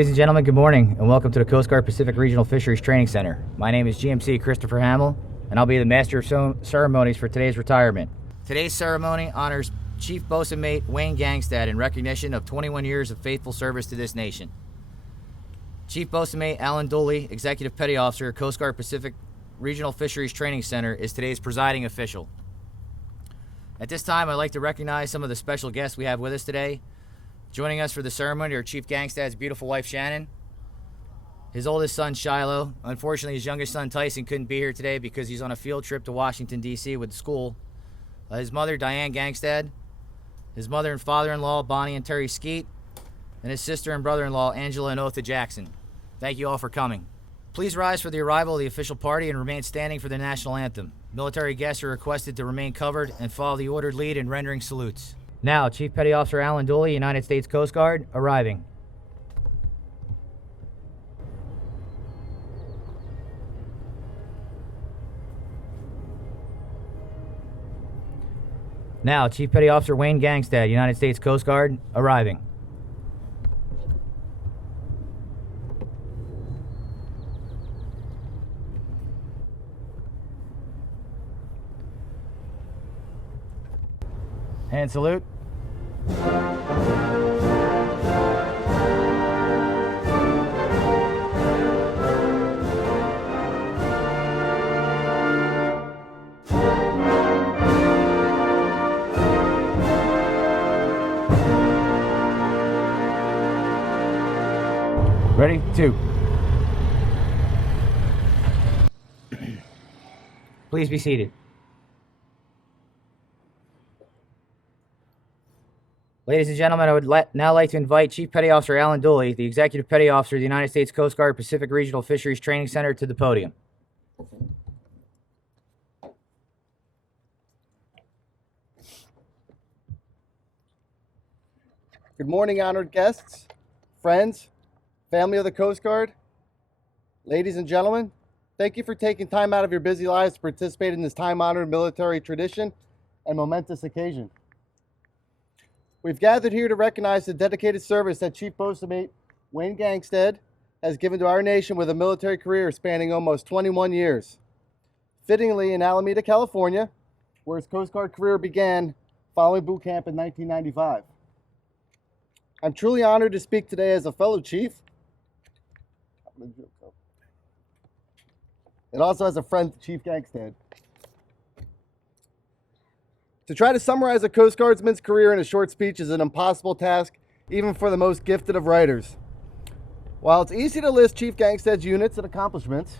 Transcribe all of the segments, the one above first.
Ladies and gentlemen, good morning, and welcome to the Coast Guard Pacific Regional Fisheries Training Center. My name is GMC Christopher Hamill, and I'll be the Master of Ceremonies for today's retirement. Today's ceremony honors Chief Bosun Mate Wayne Gangstad in recognition of 21 years of faithful service to this nation. Chief Bosun Mate Alan Dooley, Executive Petty Officer, Coast Guard Pacific Regional Fisheries Training Center, is today's presiding official. At this time, I'd like to recognize some of the special guests we have with us today. Joining us for the ceremony are Chief Gangstad's beautiful wife, Shannon, his oldest son, Shiloh. Unfortunately, his youngest son, Tyson, couldn't be here today because he's on a field trip to Washington, D.C. with school. His mother, Diane Gangstad, his mother and father-in-law, Bonnie and Terry Skeet, and his sister and brother-in-law, Angela and Otha Jackson. Thank you all for coming. Please rise for the arrival of the official party and remain standing for the national anthem. Military guests are requested to remain covered and follow the ordered lead in rendering salutes. Now, Chief Petty Officer Alan Dooley, United States Coast Guard, arriving. Now, Chief Petty Officer Wayne Gangstad, United States Coast Guard, arriving. Hand salute. Ready? 2. Please be seated. Ladies and gentlemen, I would now like to invite Chief Petty Officer Alan Dooley, the Executive Petty Officer of the United States Coast Guard Pacific Regional Fisheries Training Center, to the podium. Good morning, honored guests, friends, family of the Coast Guard. Ladies and gentlemen, thank you for taking time out of your busy lives to participate in this time-honored military tradition and momentous occasion. We've gathered here to recognize the dedicated service that Chief Bosun Mate Wayne Gangstad has given to our nation with a military career spanning almost 21 years. Fittingly in Alameda, California, where his Coast Guard career began following boot camp in 1995. I'm truly honored to speak today as a fellow chief, and also as a friend to Chief Gangstad. To try to summarize a Coast Guardsman's career in a short speech is an impossible task, even for the most gifted of writers. While it's easy to list Chief Gangstad's units and accomplishments,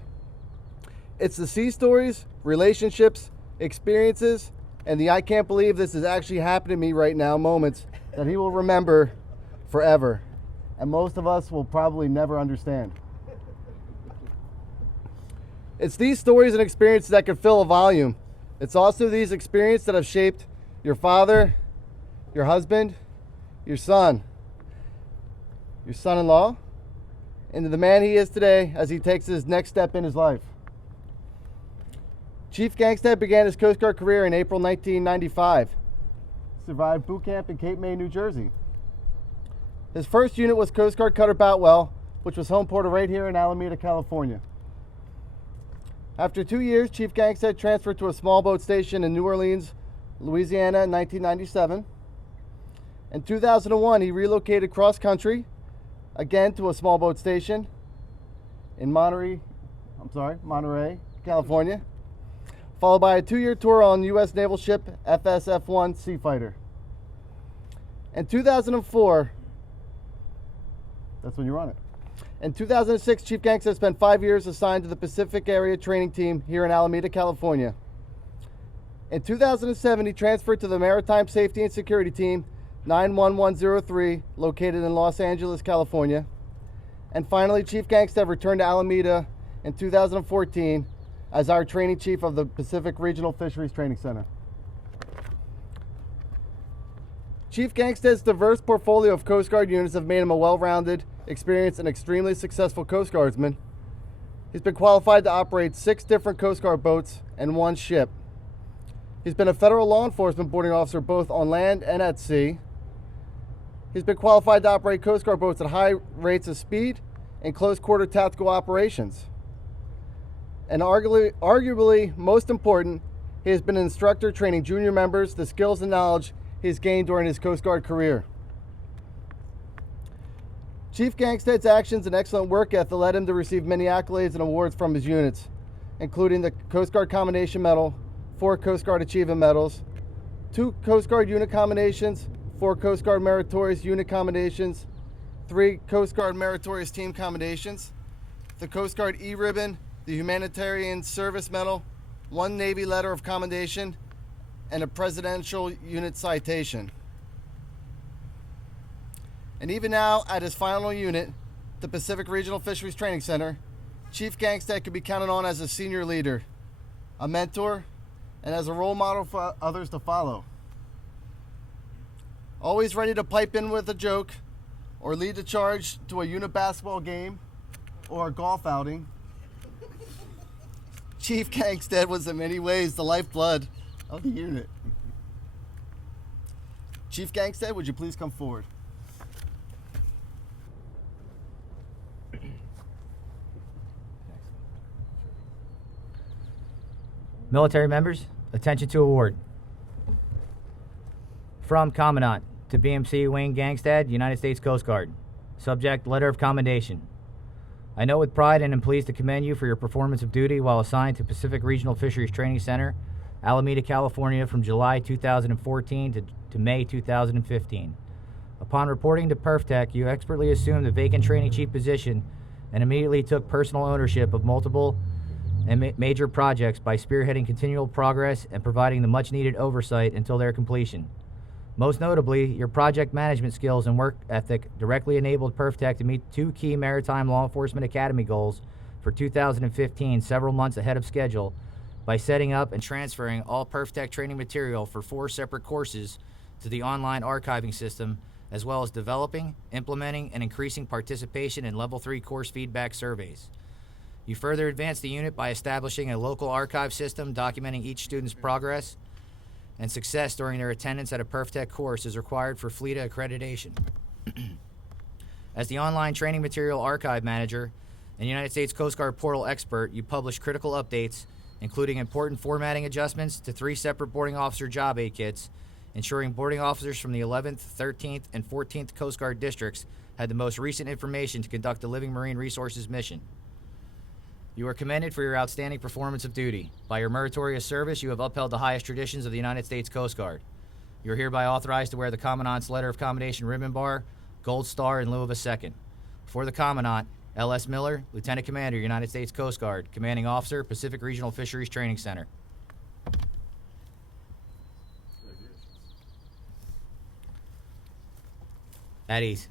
it's the sea stories, relationships, experiences, and the "I can't believe this is actually happening to me right now" moments that he will remember forever, and most of us will probably never understand. It's these stories and experiences that could fill a volume. It's also these experiences that have shaped your father, your husband, your son, your son-in-law, into the man he is today as he takes his next step in his life. Chief Gangstad began his Coast Guard career in April 1995. Survived boot camp in Cape May, New Jersey. His first unit was Coast Guard Cutter Boutwell, which was home ported right here in Alameda, California. After 2 years, Chief Gangstad transferred to a small boat station in New Orleans, Louisiana in 1997. In 2001, he relocated cross-country, again to a small boat station in Monterey, California, followed by a 2-year tour on U.S. naval ship FSF-1 Seafighter. In 2004, that's when you were on it. In 2006, Chief Gangstad spent 5 years assigned to the Pacific Area Training Team here in Alameda, California. In 2007, he transferred to the Maritime Safety and Security Team 91103, located in Los Angeles, California. And finally, Chief Gangstad returned to Alameda in 2014 as our training chief of the Pacific Regional Fisheries Training Center. Chief Gangstad's diverse portfolio of Coast Guard units have made him a well-rounded, experienced, and extremely successful Coast Guardsman. He's been qualified to operate 6 different Coast Guard boats and 1 ship. He's been a federal law enforcement boarding officer both on land and at sea. He's been qualified to operate Coast Guard boats at high rates of speed and close quarter tactical operations. And arguably most important, he has been an instructor training junior members the skills and knowledge he has gained during his Coast Guard career. Chief Gangstad's actions and excellent work ethic led him to receive many accolades and awards from his units, including the Coast Guard Commendation Medal, 4 Coast Guard Achievement Medals, 2 Coast Guard Unit Commendations, 4 Coast Guard Meritorious Unit Commendations, 3 Coast Guard Meritorious Team Commendations, the Coast Guard E-Ribbon, the Humanitarian Service Medal, 1 Navy Letter of Commendation, and a Presidential Unit Citation. And even now, at his final unit, the Pacific Regional Fisheries Training Center, Chief Gangstad can be counted on as a senior leader, a mentor, and as a role model for others to follow. Always ready to pipe in with a joke or lead the charge to a unit basketball game or a golf outing, Chief Gangstad was in many ways the lifeblood of the unit. Chief Gangstad, would you please come forward? Military members, attention to award. From Commandant to BMC Wayne Gangstad, United States Coast Guard. Subject, Letter of Commendation. I note with pride and am pleased to commend you for your performance of duty while assigned to Pacific Regional Fisheries Training Center, Alameda, California from July 2014 to May 2015. Upon reporting to PerfTech, you expertly assumed the vacant training chief position and immediately took personal ownership of multiple and major projects by spearheading continual progress and providing the much-needed oversight until their completion. Most notably, your project management skills and work ethic directly enabled PerfTech to meet 2 key Maritime Law Enforcement Academy goals for 2015 several months ahead of schedule by setting up and transferring all PerfTech training material for 4 separate courses to the online archiving system, as well as developing, implementing, and increasing participation in Level 3 course feedback surveys. You further advanced the unit by establishing a local archive system documenting each student's progress and success during their attendance at a PerfTech course is required for FLETA accreditation. As the online training material archive manager and United States Coast Guard portal expert, you publish critical updates, including important formatting adjustments to 3 separate boarding officer job aid kits, ensuring boarding officers from the 11th, 13th, and 14th Coast Guard districts had the most recent information to conduct the Living Marine Resources mission. You are commended for your outstanding performance of duty. By your meritorious service, you have upheld the highest traditions of the United States Coast Guard. You are hereby authorized to wear the Commandant's Letter of Commendation ribbon bar, Gold Star in lieu of a second. For the Commandant, L.S. Miller, Lieutenant Commander, United States Coast Guard, Commanding Officer, Pacific Regional Fisheries Training Center. At ease.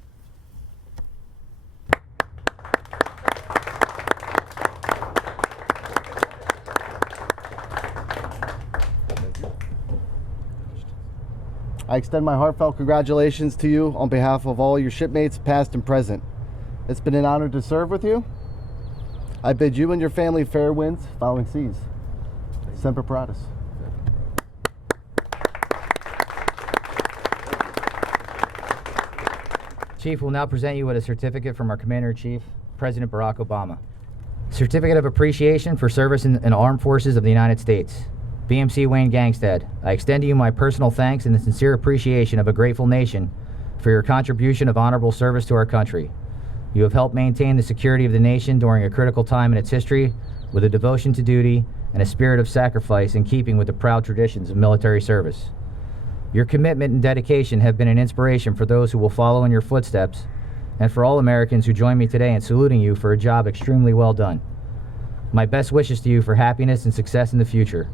I extend my heartfelt congratulations to you on behalf of all your shipmates, past and present. It's been an honor to serve with you. I bid you and your family fair winds, following seas. Semper Paratus. Chief will now present you with a certificate from our Commander-in-Chief, President Barack Obama. Certificate of Appreciation for Service in Armed Forces of the United States. BMC Wayne Gangstad, I extend to you my personal thanks and the sincere appreciation of a grateful nation for your contribution of honorable service to our country. You have helped maintain the security of the nation during a critical time in its history with a devotion to duty and a spirit of sacrifice in keeping with the proud traditions of military service. Your commitment and dedication have been an inspiration for those who will follow in your footsteps and for all Americans who join me today in saluting you for a job extremely well done. My best wishes to you for happiness and success in the future.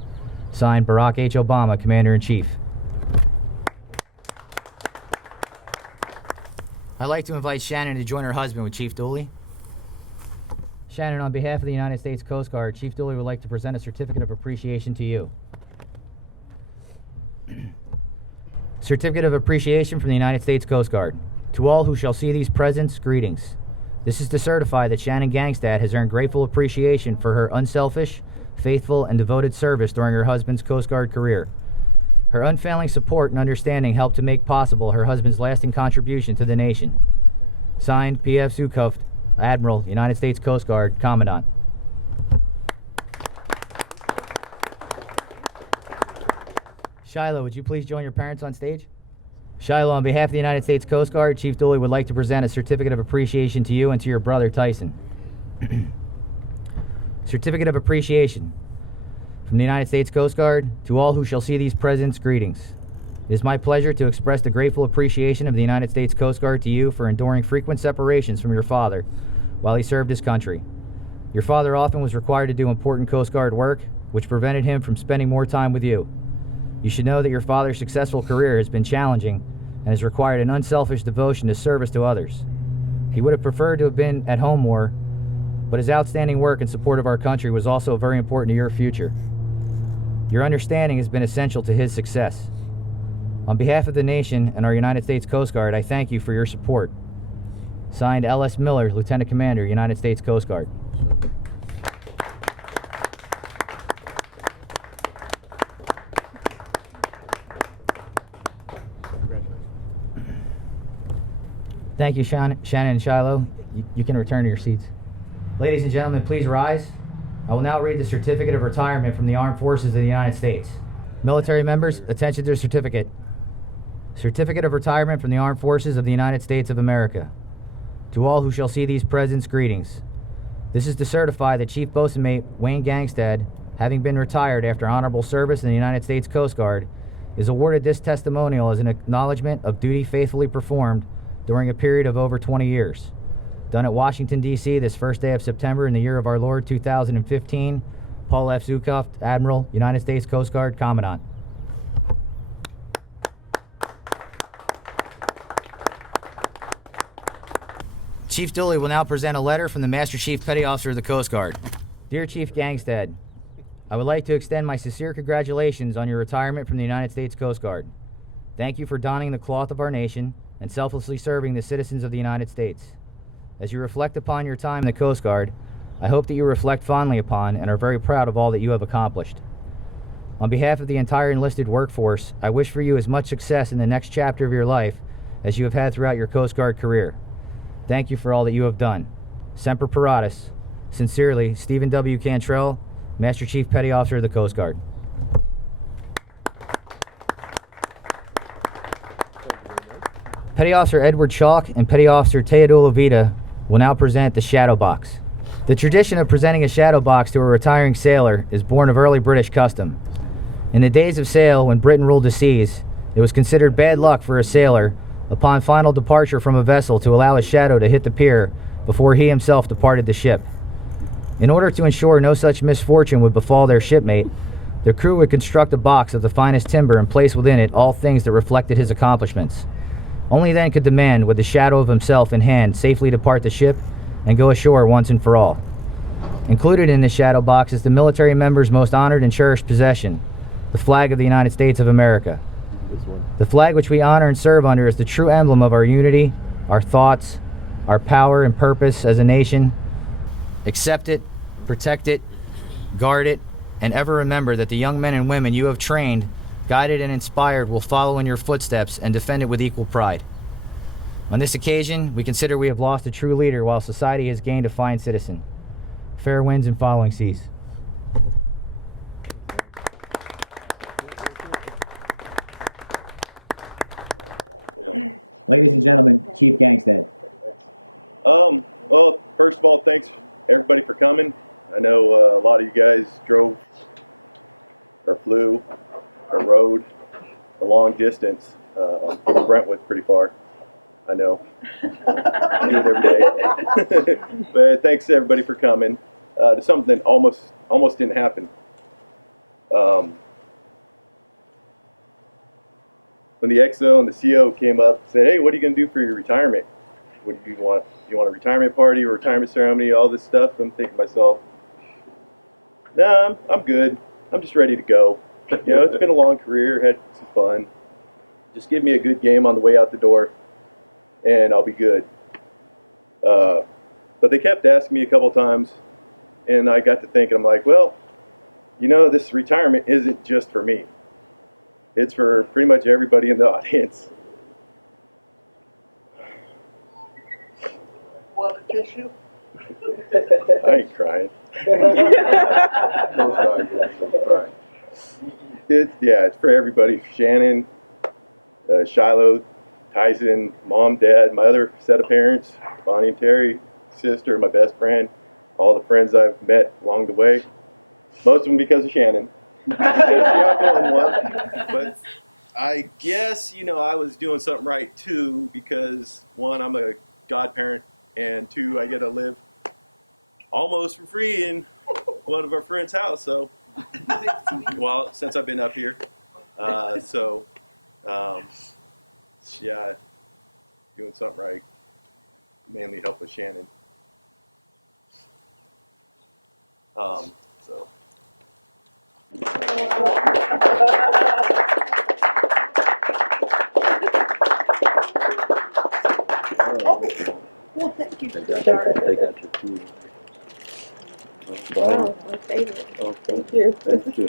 Signed, Barack H. Obama, Commander-in-Chief. I'd like to invite Shannon to join her husband with Chief Dooley. Shannon, on behalf of the United States Coast Guard, Chief Dooley would like to present a certificate of appreciation to you. Certificate of Appreciation from the United States Coast Guard. To all who shall see these presents, greetings. This is to certify that Shannon Gangstad has earned grateful appreciation for her unselfish, faithful, and devoted service during her husband's Coast Guard career. Her unfailing support and understanding helped to make possible her husband's lasting contribution to the nation. Signed, P.F. Zukov, Admiral, United States Coast Guard, Commandant. Shiloh, would you please join your parents on stage? Shiloh, on behalf of the United States Coast Guard, Chief Dooley would like to present a certificate of appreciation to you and to your brother, Tyson. Certificate of appreciation from the United States Coast Guard to all who shall see these presents, greetings. It is my pleasure to express the grateful appreciation of the United States Coast Guard to you for enduring frequent separations from your father while he served his country. Your father often was required to do important Coast Guard work, which prevented him from spending more time with you. You should know that your father's successful career has been challenging and has required an unselfish devotion to service to others. He would have preferred to have been at home more, but his outstanding work in support of our country was also very important to your future. Your understanding has been essential to his success. On behalf of the nation and our United States Coast Guard, I thank you for your support. Signed, L.S. Miller, Lieutenant Commander, United States Coast Guard. Thank you, Shannon and Shiloh. You can return to your seats. Ladies and gentlemen, please rise. I will now read the certificate of retirement from the Armed Forces of the United States. Military members, attention to the certificate. Certificate of retirement from the Armed Forces of the United States of America. To all who shall see these presents, greetings. This is to certify that Chief Bosun Mate Wayne Gangstad, having been retired after honorable service in the United States Coast Guard, is awarded this testimonial as an acknowledgement of duty faithfully performed during a period of over 20 years. Done at Washington, D.C. this first day of September in the year of our Lord 2015, Paul F. Zukov, Admiral, United States Coast Guard, Commandant. Chief Dooley will now present a letter from the Master Chief Petty Officer of the Coast Guard. Dear Chief Gangstad, I would like to extend my sincere congratulations on your retirement from the United States Coast Guard. Thank you for donning the cloth of our nation and selflessly serving the citizens of the United States. As you reflect upon your time in the Coast Guard, I hope that you reflect fondly upon and are very proud of all that you have accomplished. On behalf of the entire enlisted workforce, I wish for you as much success in the next chapter of your life as you have had throughout your Coast Guard career. Thank you for all that you have done. Semper Paratus. Sincerely, Stephen W. Cantrell, Master Chief Petty Officer of the Coast Guard. Petty Officer Edward Chalk and Petty Officer Teodulo Vita will now present the Shadow Box. The tradition of presenting a shadow box to a retiring sailor is born of early British custom. In the days of sail, when Britain ruled the seas, it was considered bad luck for a sailor, upon final departure from a vessel, to allow his shadow to hit the pier before he himself departed the ship. In order to ensure no such misfortune would befall their shipmate, the crew would construct a box of the finest timber and place within it all things that reflected his accomplishments. Only then could the man, with the shadow of himself in hand, safely depart the ship and go ashore once and for all. Included in this shadow box is the military member's most honored and cherished possession, the flag of the United States of America. The flag which we honor and serve under is the true emblem of our unity, our thoughts, our power and purpose as a nation. Accept it, protect it, guard it, and ever remember that the young men and women you have trained, guided, and inspired will follow in your footsteps and defend it with equal pride. On this occasion, we consider we have lost a true leader while society has gained a fine citizen. Fair winds and following seas. Ladies and gentlemen, Chief Gangstad. Well, first of all, thanks everybody for coming. I know a lot of you guys drove or flew or rode a long distance from Brentwood, pretty far. I know. I do it every day. But thanks everybody for coming to something that almost didn't happen. When the XO and the CO came up and said, "Hey, what are you going to do for your retirement? What do you want? Do you want a retirement party or retirement ceremony, all this stuff?" I'm thinking to myself, "Nah, I'm good. I'm just ready to go. You know, it's been a long career, had some fun. Just give me a good game on the way out the door, and I'll be good." But they kept asking me a couple times, and I got to thinking, I'm like, well, you know, this retirement isn't just for me. It's for pretty much everybody in the audience. Want a tissue? I ain't crying. It's for everybody. Shannon, Shiloh, Tyson, mom, dad, my other set of parents, Bonnie and Terry, sister, my best friend, all the friends I've met along the way. Most of them because of Shannon. But I guess, I was doing something right too, because one, I'm a godparent, and two, I get to live almost for free in one of our friends' house. So, well, since I've been up here, yeah, doing something right. Mainly help with Shannon. So. Well, thank you. I got your tea. Wow, my favorite. Oh, Thank you. thank you.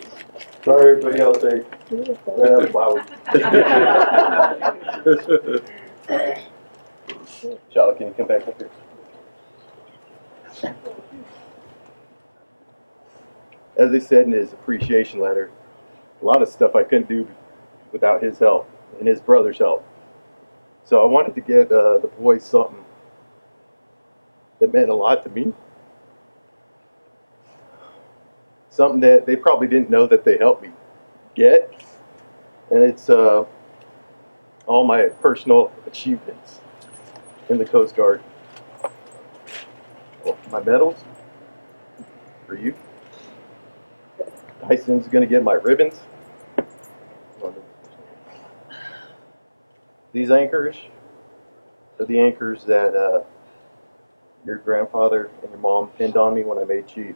Sorry, everybody else. I Beautiful. ran out of flowers. Charlotte, can you come back up here? As I said in his appreciation letter, a lot of stuff I couldn't do without his help and his brother's help. So I wanted to get the boys something that meant a lot to me. Something that they probably didn't know that they helped me get. And it's all my personal achievements in the Coast Guard. My medals for you. Tyson's going to get my ribbons. These anchors are the anchors that your grandfather and your mom pinned on me when I made chief.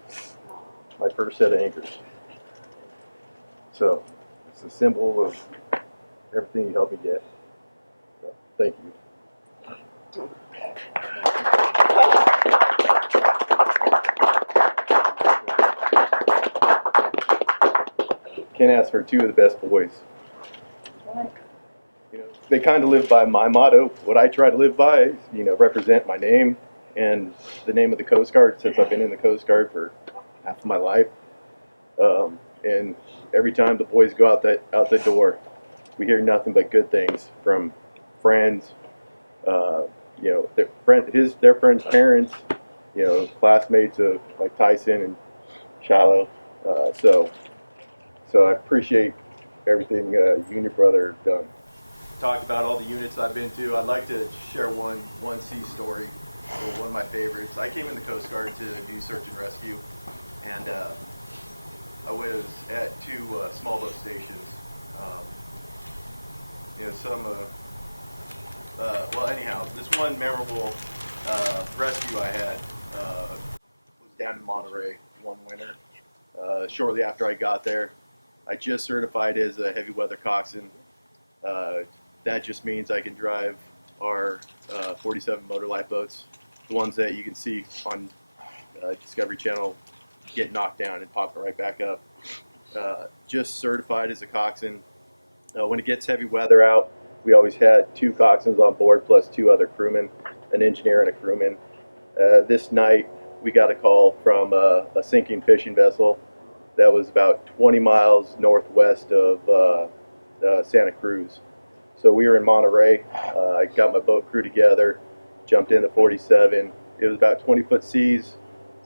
My first set of anchors. So it's a symbol of everything you helped me get. So thank you. Can't ask for two of the best boys. They kind of live by my motto. What I try to live by is, represent my name and the name of the Coast Guard, since I've been in the Coast Guard for half of my life. And every time the boys go out the door, we hear nothing but good things from friends, their friends' parents, classmates of like Tyson and Shiloh. So I appreciate everything you and your brother have done. Talked about all the units I've been to. I'd like to share one sea story, one of my favorites. I came in the Coast Guard to do search and rescue, and I was at two small boat stations. Anyhow, this one memorable rescue I had was down in Monterey one winter. Shortly after I got there, I just certified as a heavy weather coxswain. That just means I can drive our 47 motor life boats, the ones that you can see on Discovery Channel get knocked down and pop right back up. Just certified as a coxswain. When it gets heavy weather out, we always had two coxswains on board plus two other crewmen, an engineer and a crewman. This night we got a call from a sinking fishing vessel that was about 20 miles northwest of Santa Cruz. So we were in Monterey. I got my boat crew together, jumped in the 47. It was about 20-foot seas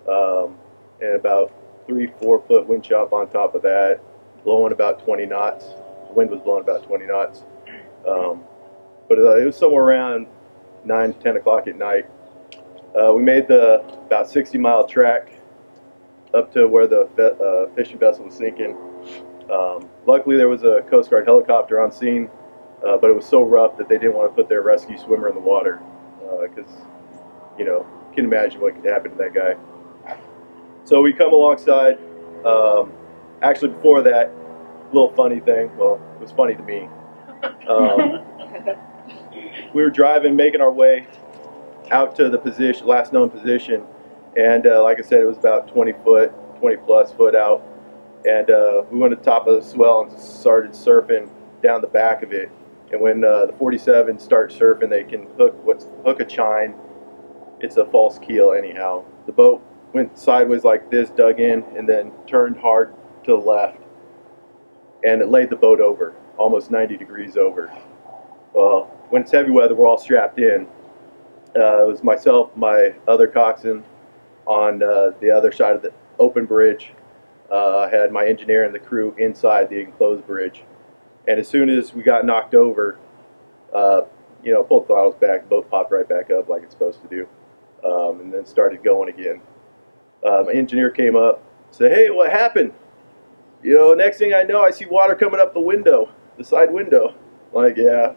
and about 3-4 foot wind chop on top of that, blowing about 20 knots. The wind was blowing about 20 knots. But it was somewhere around 9, 10 o'clock at night. We made the about 60-mile trek up to where the fishing vessel was sinking. Luckily, there was a Coast Guard helicopter on scene, but it was so rough that they didn't want to put their rescue swimmer in the water because, you can imagine what could happen to that guy. So we come alongside. Actually, before that, little funny thing. Well, it was funny to me. We were driving, making our way out to the position, last known position, and like I said, it was about 20 plus foot out, and we went to the top of the swell and started surfing down the back of it. And when the 47 start surfing, they can hook a chine. It's a false keel anyhow. The boat went sideways like this, dug in, and then turned hard to the left. And it laid the boat over, almost 90 degrees over. Well, when it's heavy weather, we're all strapped in. It was myself, my other coxswain on the other side of the open bridge. I had my engineer and the crew inside the enclosed bridge. And as soon as we got knocked over, pulled the throttles back, the boat popped right back up like it's supposed to do, and then started going again. My engineer came up, said, "Hey, what happened?" Next thing I know, I see water coming up the window, the side window. I'm like, yeah,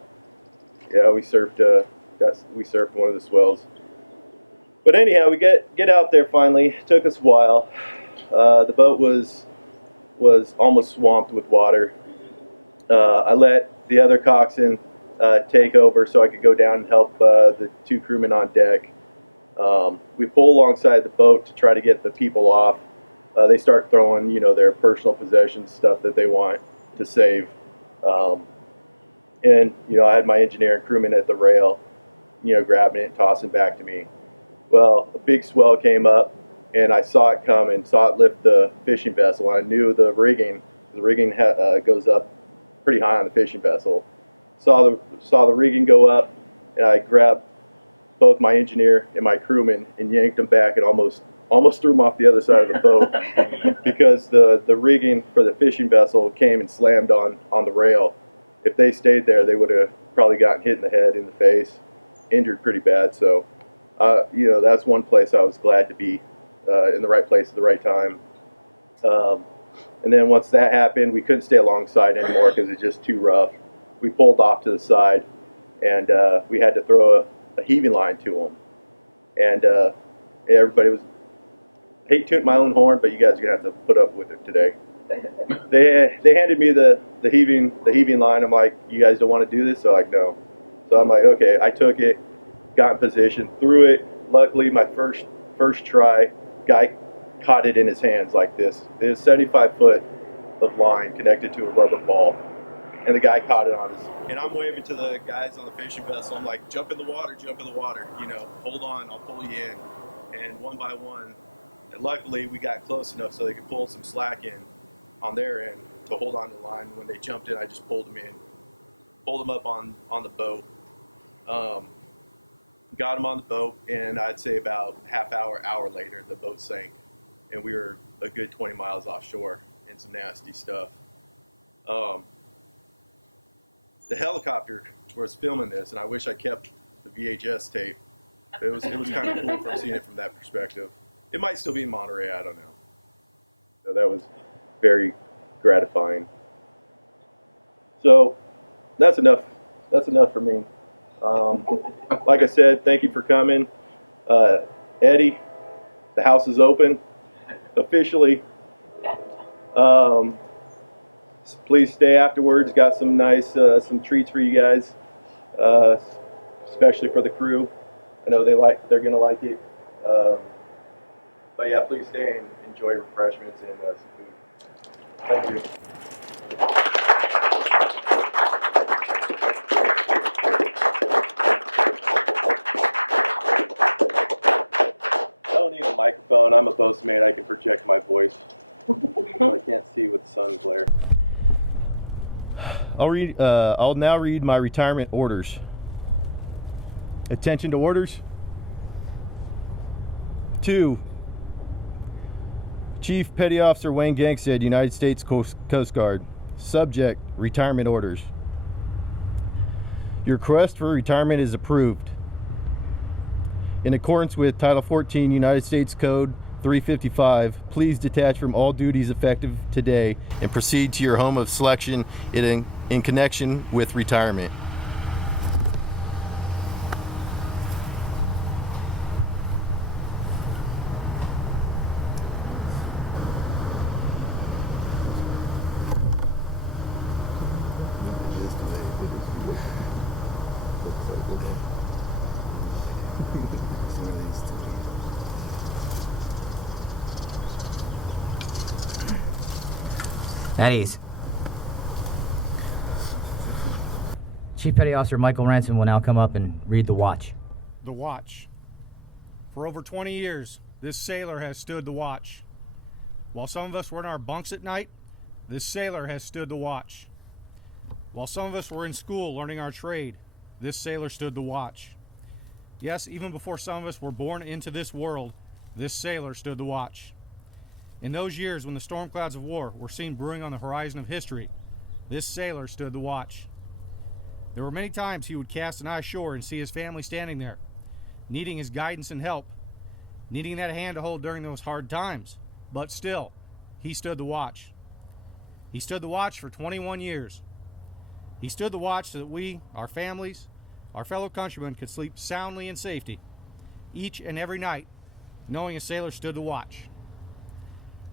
we surfed one of the swells. But anyhow, we get out there finally. It took us a while. The boat was almost swamped with water. I let the other coxswain take over so I could go down and help the two crewmen on deck. We pull alongside the boat to try to get the people off. They start throwing, their personal possessions, stuff that they want to save. And I had my engineer and crewman at the rail, grabbing it and tossing back to me. Well, a big swell came up, and I saw it come and saw it lift the fishing vessel. And I knew the rigging goes up pretty high on the fishing vessel. Saw the rigging go up, and I grabbed both my engineer and my crewman and yanked them back and almost threw them off the other side of the boat because the rigging for the fishing vessel came and slammed on the rail. If they stayed there, they would have probably gotten hit in the head, in the face, injured pretty bad. So, that's one place I was glad to be in the right place at the right time. And then once that happened, we couldn't stay alongside anymore because it's just too rough. We pulled off to the side, and we had to throw a heaving line to them. And everybody was, I hate tooting my own horn, but you guys are gonna have to put up with it today. They handed me the heaving line. I'm like, you guys don't want to do this? So like, no. So I'm like, okay. I took it, got in position, threw it. Luckily, my first try, guy caught it in his hands like this. It was 75 foot of line connected to a rubber ball, and the guy caught it on his. And I'm waving to the guys on the fishing vessel. I'm like, jump in the water, hold on, I'll pull you in. And one by one, and luckily we got close enough so they could pull some slack in on their end to hold on to the line. When they jumped in, I just pulled them up on the boat. Got them on the boat, and I'd say about hour later, the boat sank, and we were a good 20 miles offshore in some nasty stuff. The helicopter was filming this, and I wish I kept the VHS tape. It was kind of cool from seeing it from that perspective. It might still be in Monterey, I don't know. So that was very gratifying. So that's enough. That's enough for me. Like I said, thank you for coming. Eddie, the house is open officially. Please stay afterwards. Got some nice some treats for you guys, especially for the crew. I know they're gonna like it. But yeah, please stay and enjoy refreshments and some food. Thank you. I don't need a microphone. I'm a Postmate. I can project my voice. I can't see with the sun glare. I'll now read my retirement orders. Attention to orders. 2. Chief Petty Officer Wayne Gangstad, United States Coast Guard. Subject: retirement orders. Your request for retirement is approved. In accordance with Title 14 United States Code 355, please detach from all duties effective today and proceed to your home of selection in connection with retirement. That is. Chief Petty Officer Michael Ransom will now come up and read the watch. The watch. For over 20 years, this sailor has stood the watch. While some of us were in our bunks at night, this sailor has stood the watch. While some of us were in school learning our trade, this sailor stood the watch. Yes, even before some of us were born into this world, this sailor stood the watch. In those years when the storm clouds of war were seen brewing on the horizon of history, this sailor stood the watch. There were many times he would cast an eye ashore and see his family standing there, needing his guidance and help, needing that hand to hold during those hard times. But still, he stood the watch. He stood the watch for 21 years. He stood the watch so that we, our families, our fellow countrymen could sleep soundly in safety, each and every night, knowing a sailor stood the watch.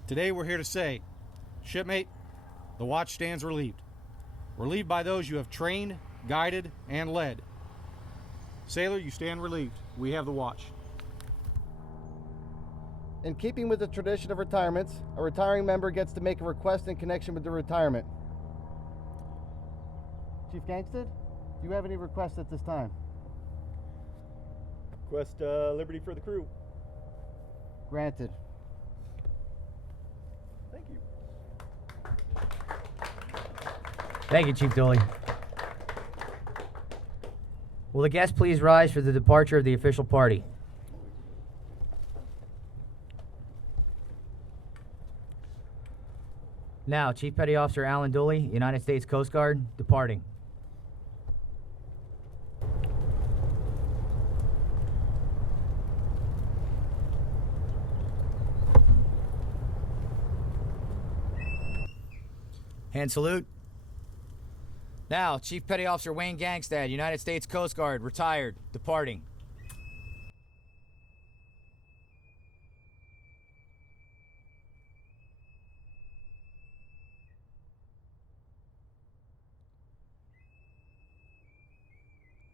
Today we're here to say, shipmate, the watch stands relieved. Relieved by those you have trained, guided, and led. Sailor, you stand relieved. We have the watch. In keeping with the tradition of retirements, a retiring member gets to make a request in connection with the retirement. Chief Gangstad, do you have any requests at this time? Request liberty for the crew. Granted. Thank you. Thank you, Chief Dooley. Will the guests please rise for the departure of the official party? Now, Chief Petty Officer Alan Dooley, United States Coast Guard, departing. Hand salute. Now, Chief Petty Officer Wayne Gangstad, United States Coast Guard, retired, departing.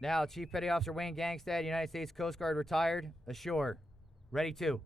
Now, Chief Petty Officer Wayne Gangstad, United States Coast Guard, retired, ashore. Ready to.